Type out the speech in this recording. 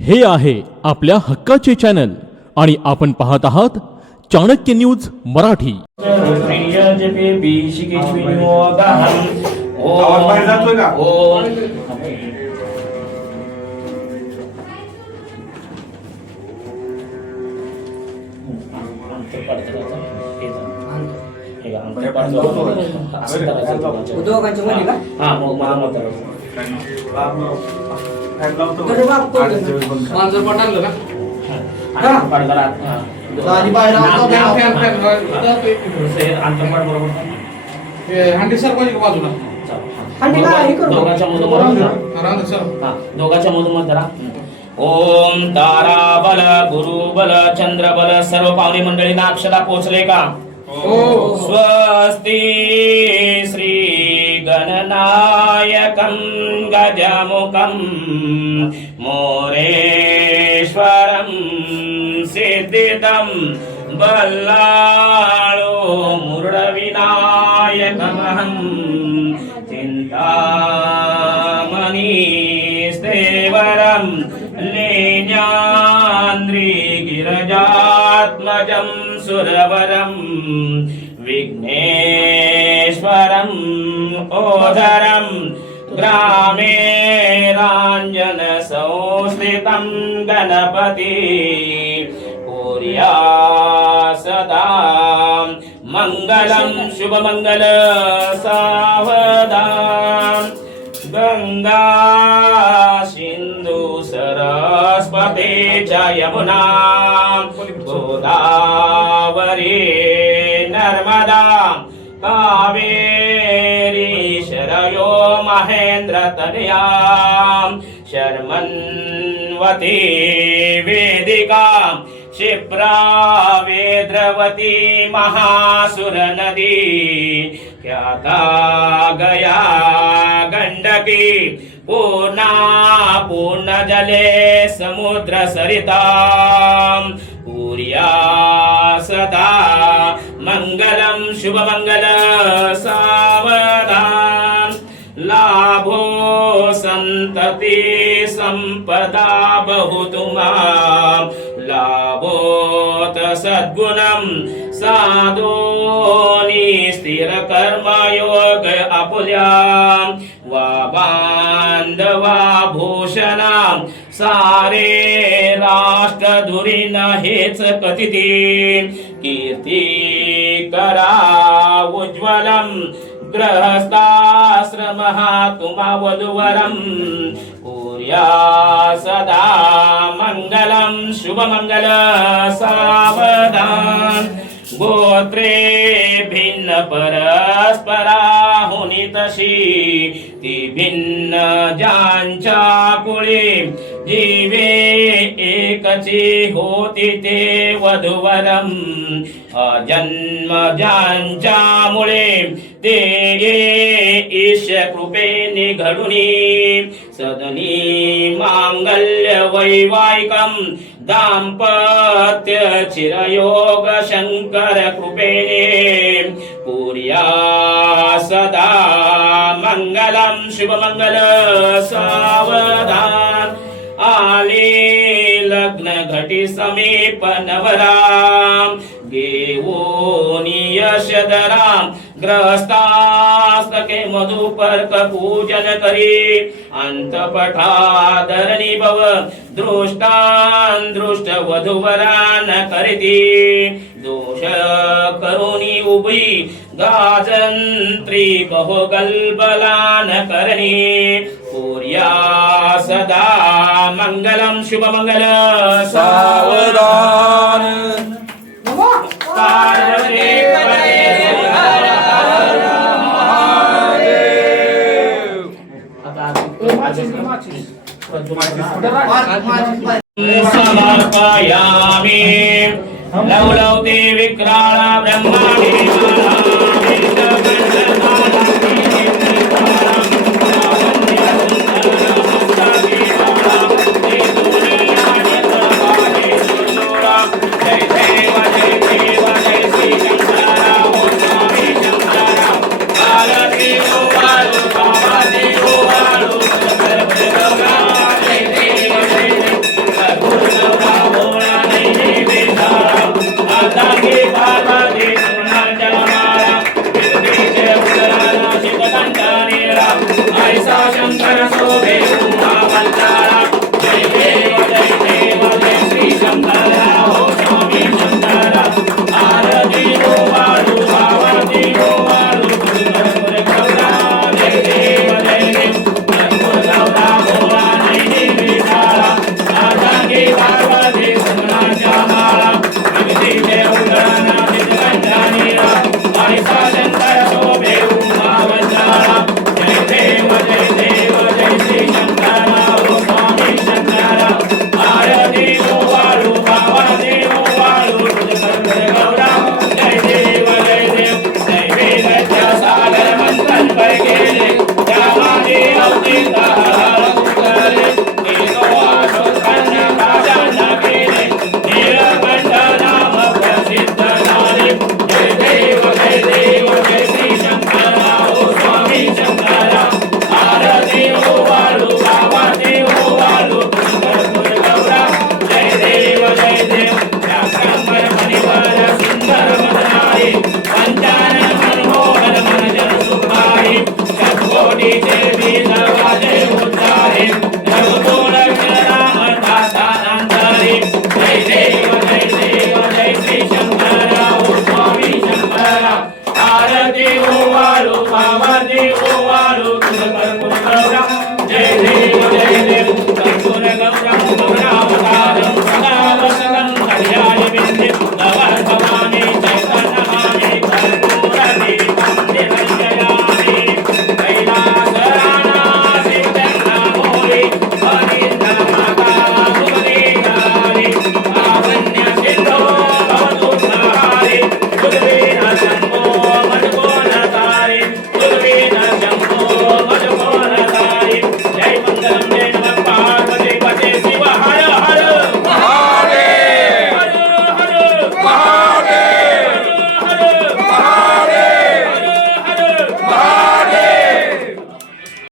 हे आहे आपल्या हक्काचे चॅनल आणि आपण पाहत आहात चाणक्य न्यूज मराठी। दोघाच्या मधोमध धरा। ओम तारा बल गुरु बल चंद्र बल सर्व पावनी मंडळींना अक्षरा पोचले का? स्वस्ति श्री गणनायकं गजमुखं मोरेश्वरं सिद्धिदं बल्लाळो मुरडविनायकमहं चिन्तामणिस्तेवरं लेण्याद्रि गिरिजात्मजं सुरवरं विघ्नेश्वरं ओदरं ग्रामे राञ्जन संस्थितं गणपति पूर्या सदा मंगलं शुभमंगल सावधान। गंगा सिंधु सरस्वती च यमुना गोदावरी नर्मदा कावेरी शरयो महेंद्र तनया शर्मन्वती वेदिका क्षिप्रा वेद्रवती महासुर नदी ख्याता गया गंडकी पूर्णा पूर्ण जले समुद्र सरिता पूर्या सदा मंगलम शुभमंगल सावधान। लाभो संतति संपदा बहुतुमा लाभोत सद्गुणं साधोनि स्थिर कर्मयोग अपुल्या वा बांधवा भूषणा सारे राष्ट्र धुरीन हेच कथिती कीर्ती करा उज्ज्वलं गृहस्थाश्रमः तुमा वधुवरं पूर्या सदा मंगलं शुभमंगल सावधान। गोत्रे भिन्न परस्पराहुनी तशी ती भिन्न ज्यांच्या कुळे जीवे एकची होती ते वधुवरं अजन्म ज्यांच्यामुळे ते ईश कृपेने घडुनी सदनी मांगल्य वैवाहिकं दाम्पत्य चिरयोग शंकर कृपेने पूर्या सदा मंगलं शुभमंगल सावधान। आले लग्न घटी समीप नवराम घेऊनी यशधराम ग्रहस्थास्तके मधुपर्क पूजन करी अंतपठा धरणी भव दृष्टान दृष्ट वधुवरान करीती दोष करुणी उभी गाजंत्री बहुगल्बलान करणी पूर्या सदा मंगलं शुभमंगल सावधान। समर्पयामि लवलौते विक्राळा ब्रह्माणि